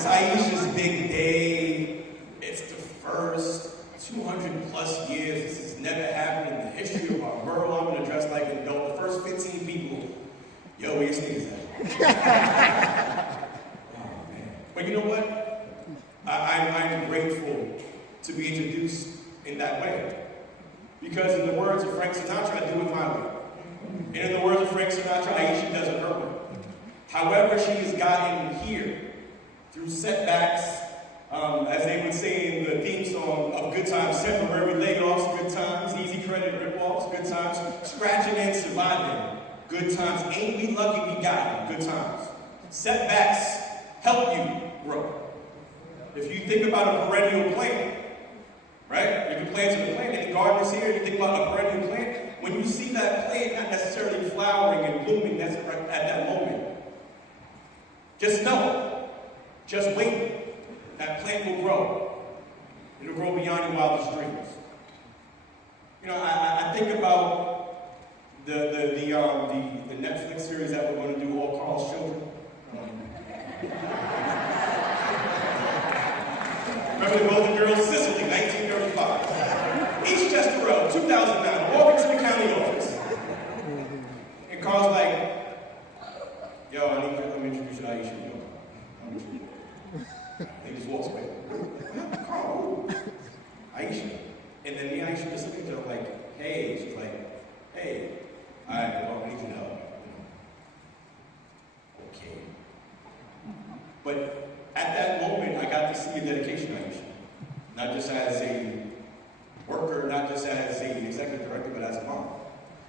It's Aisha's big day. It's the first 200 plus years. This has never happened in the history of our borough. I'm gonna dress like an adult. The first 15 people, yo, where your sneakers at? Oh man. But you know what? I'm grateful to be introduced in that way. Because in the words of Frank Sinatra, I do it my way. And in the words of Frank Sinatra, Aisha does it her way. However she has gotten here, through setbacks, as they would say in the theme song of Good Times, temporary layoffs, good times, easy credit rip-offs, good times, scratching and surviving, good times, ain't we lucky we got it, good times. Setbacks help you grow. If you think about a perennial plant, right? If you plant a plant, any gardeners here, you think about a perennial plant, when you see that plant not necessarily flowering and blooming that's right at that moment, just know, just wait, that plant will grow. It'll grow beyond your wildest dreams. You know, I think about the Netflix series that we're going to do, All Carl's Children. Remember the Golden Girls? Sicily, 1935. East Chester Road, 2009, walking to the county office. And Carl's like, yo, let me introduce you to Aisha. He just walks away. Carl, Aisha. And then me and Aisha just look at her like, hey. She's like, hey, all right, well, I need your help. Okay. But at that moment, I got to see your dedication, Aisha. Not just as a worker, not just as an executive director, but as a mom.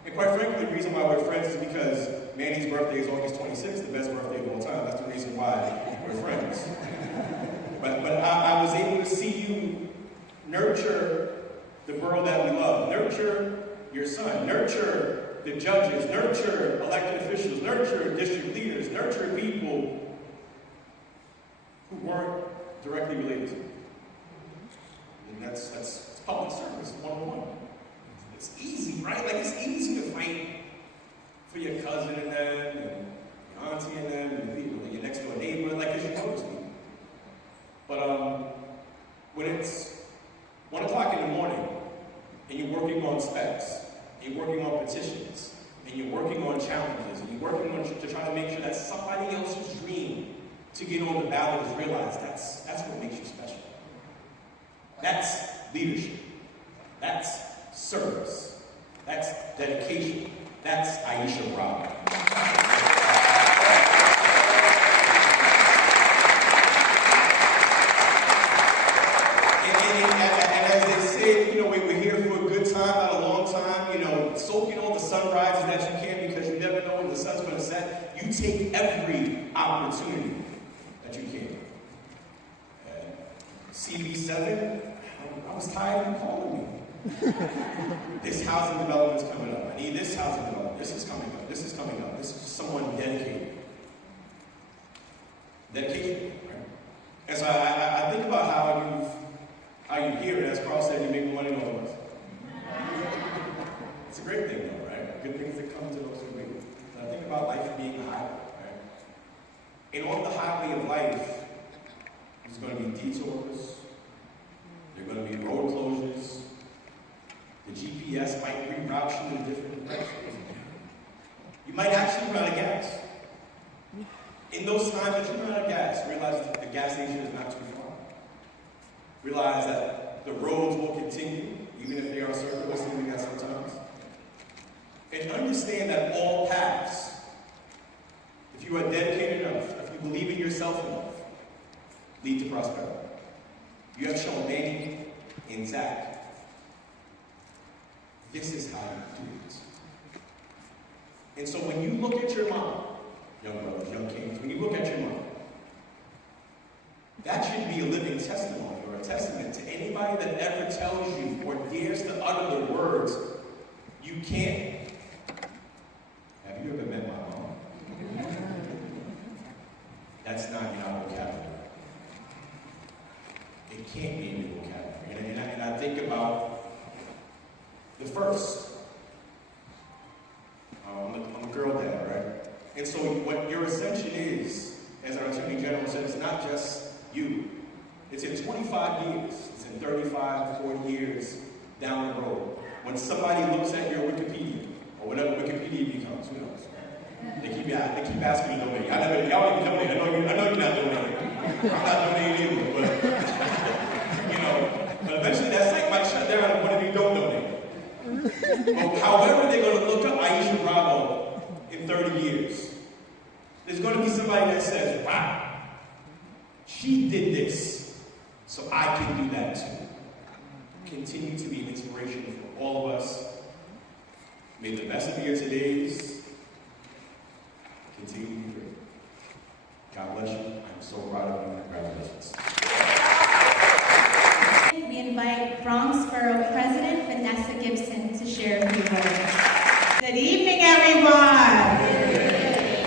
And quite frankly, the reason why we're friends is because Mandy's birthday is August 26th, the best birthday of all time. That's the reason why we're friends. But I was able to see you nurture the borough that we love. Nurture your son. Nurture the judges. Nurture elected officials. Nurture district leaders. Nurture people who weren't directly related to you. And that's public service 101. It's easy, right? Like, it's easy to fight for your cousin and them, and your auntie and them, and the people, like your next door neighbor, like, because you know those people. But when it's 1 o'clock in the morning, and you're working on specs, and you're working on petitions, and you're working on challenges, and you're working on to try to make sure that somebody else's dream to get on the ballot is realized, that's what makes you special. That's leadership. That's service. That's dedication. That's Aisha Brown. And as they said, you know, we're here for a good time, not a long time. You know, soaking all the sunrises that you can because you never know when the sun's going to set. You take every opportunity that you can. CB7, I was tired of you calling me. This housing development is coming up. I need this housing development. This is coming up. This is coming up. This is someone dedicated. Dedication, right? And so I think about how you hear it. As Carl said, you make money on us. It's a great thing, though, right? Good things that come to those who wait. And I think about life being a highway, right? And on the highway of life, there's going to be detours. There are going to be road closures. The GPS might reroute you in a different direction. You might actually run out of gas. In those times that you run out of gas, realize that the gas station is not too far. Realize that the roads will continue, even if they are circular, seeming that sometimes. And understand that all paths, if you are dedicated enough, if you believe in yourself enough, lead to prosperity. You have shown Manny and Zach. This is how you do it. And so when you look at your mom, young brothers, young kings, when you look at your mom, that should be a living testimony or a testament to anybody that ever tells you or dares to utter the words, you can't. Have you ever met my mom? That's not in our vocabulary. It can't be in your vocabulary. And I think about the first. I'm a girl dad, right? And so what your ascension is, as our Attorney General said, it's not just you. It's in 25 years. It's in 35, 40 years down the road. When somebody looks at your Wikipedia, or whatever Wikipedia becomes, who knows? They keep asking you to donate. Y'all need to donate. I know you're not donating. I'm not donating either, but eventually that site might shut down when you don't donate. But however they're going to look up Ischia Bravo in 30 years, there's going to be somebody that says, wow, she did this, so I can do that too. Continue to be an inspiration for all of us. May the best of your todays continue to be great. God bless you. I'm so proud of you. Congratulations. We invite Bronx Borough President Vanessa Gibson to share a few words. Good evening, everyone.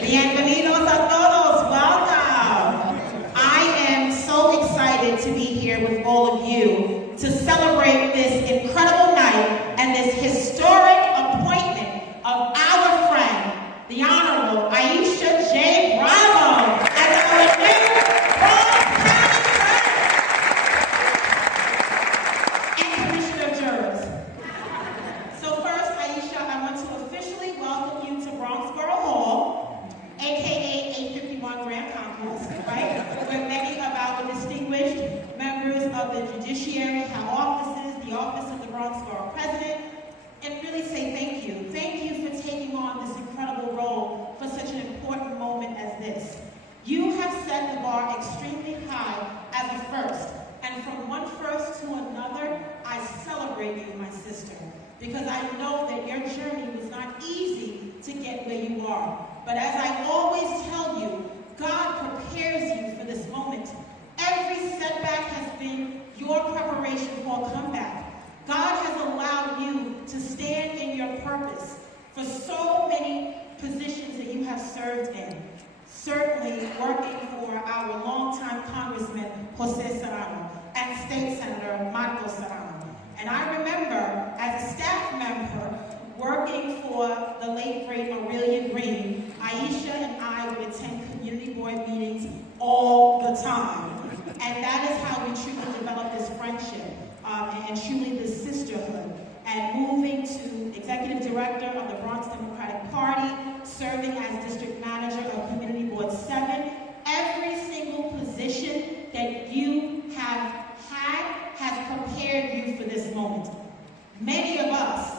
Bienvenidos a todos. Welcome. I am so excited to be here with all of you to celebrate this incredible night and this historic appointment of our friend, the Honorable Ischia J. Bravo, as our new Bronx County Clerk and Commissioner of Jurors. So first, Ischia, I want to officially welcome you to Bronx Borough Hall, aka 851 Grand Concourse, right? Where many of our distinguished members of the judiciary have offices, the office of the Bronx Borough President, and really say thank you. Thank you for taking on this incredible role for such an important moment as this. You have set the bar extremely high as a first, and from one first to another, I celebrate you, my sister, because I know that your journey was not easy to get where you are. But as I always tell you, God prepares you for this moment. Every setback has been your preparation for a comeback. God has allowed you to stand in your purpose for so many positions that you have served in. Certainly working for our longtime Congressman, Jose Serrano, and State Senator, Marco Serrano. And I remember, as a staff member, working for the late, great Aurelia Green, Ischia and I would attend community board meetings all the time. And that is how we truly developed this friendship and truly this sisterhood. And moving to Executive Director of the Bronx Democratic Party, serving as District Manager of Community Board 7, every single position that you have had has prepared you for this moment. Many of us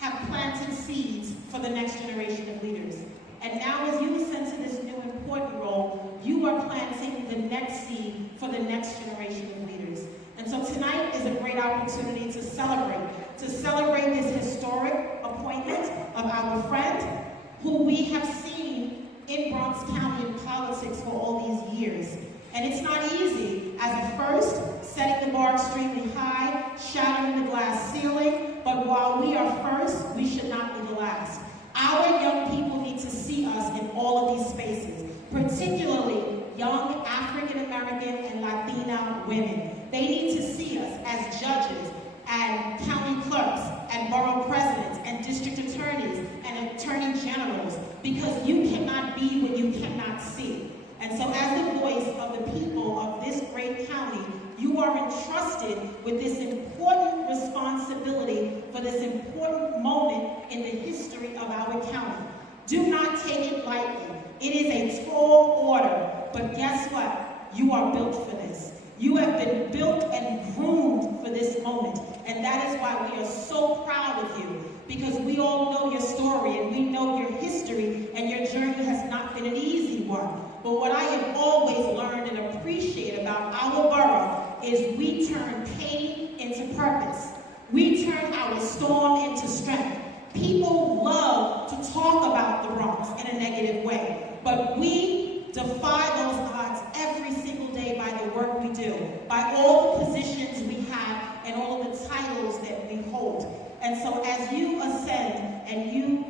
have planted seeds for the next generation of leaders. And now as you ascend to this new important role, you are planting the next seed for the next generation of leaders. And so tonight is a great opportunity to celebrate this historic appointment of our friend, who we have seen in Bronx County in politics for all these years. And it's not easy as a first, setting the bar extremely high, shattering the glass ceiling, but while we are first, we should not be the last. Our young people need to see us in all of these spaces, particularly young African American and Latina women. They need to see us as judges and county clerks and borough presidents and district attorneys and attorney generals, because you cannot be what you cannot see. And so as the voice of the people of this great county, you are entrusted with this important responsibility for this important moment in the history of our county. Do not take it lightly. It is a tall order, but guess what? You are built for this. You have been built and groomed for this moment, and that is why we are so proud of you, because we all know your story and we know your history, and your journey has not been an easy one. But what I have always learned and appreciate about our borough is we turn pain into purpose. We turn our storm into strength. People love to talk about the Bronx in a negative way, but we defy those odds every single day by the work we do, by all the positions we have and all of the titles that we hold. And so as you ascend and you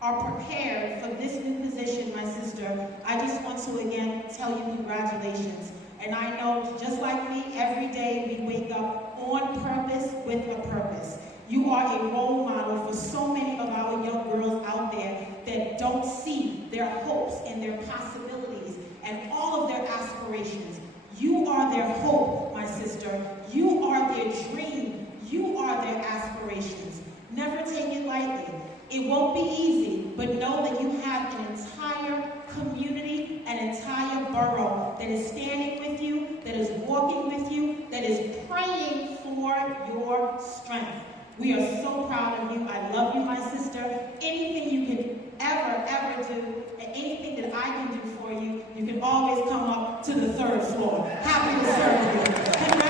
are prepared for this new position, my sister, I just want to again tell you congratulations. And I know, just like me, every day we wake up on purpose with a purpose. You are a role model for so many of our young girls out there that don't see their hopes and their possibilities and all of their aspirations. You their hope, my sister. You are their dream. You are their aspirations. Never take it lightly. It won't be easy, but know that you have an entire community, an entire borough that is standing with you, that is walking with you, that is praying for your strength. We are so proud of you. I love you, my sister. Anything you can ever do, and anything that I can do for you, you can always come up to the 3rd floor. Happy to serve you.